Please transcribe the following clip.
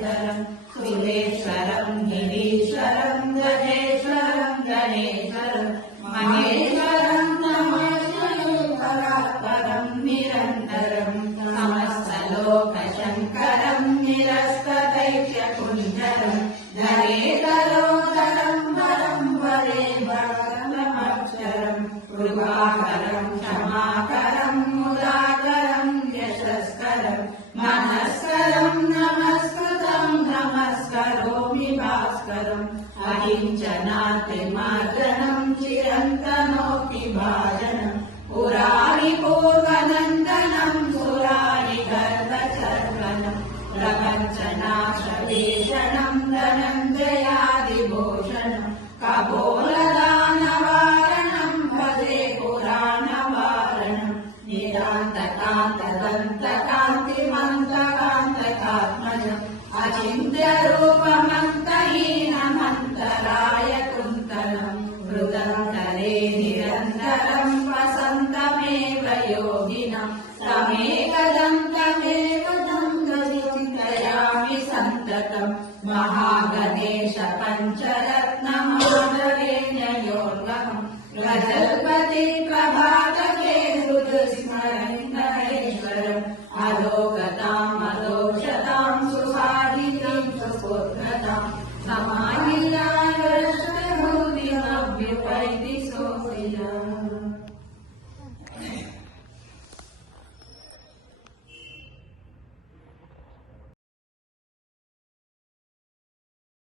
नदादिकापदुर्धरम् सुरेश्वरम् गिरीश्वरम् गजेश्वरम् गणेश्वरम् महेश्वरम् निरन्तरम् समस्तलोकशङ्करम् निरस्तदैत्यकुञ्जरम् धरेतरोदरम् वरम् वरे वरमक्षरम् कृपाकरम् क्षमाकरम् मुदाकरम् यशस्करम् भास्करम् अकिञ्चनातिमार्जनम् चिरन्तनोऽपि भाजनम्। पुराणि पूर्वनन्दनम् सुराणि गर्भचर्वनम्। प्रपञ्चनाशभीषणम् धनञ्जयादिभूषणम्। कपोलदानवारणम् भजे पुराणवारणम्। निरान्तकान्तदन्तकान्तिमन्तकान्तकात्मजम् अचिन्त्यरूपमन्तहीनमन्तराय महागणेश पञ्चरत्नम्।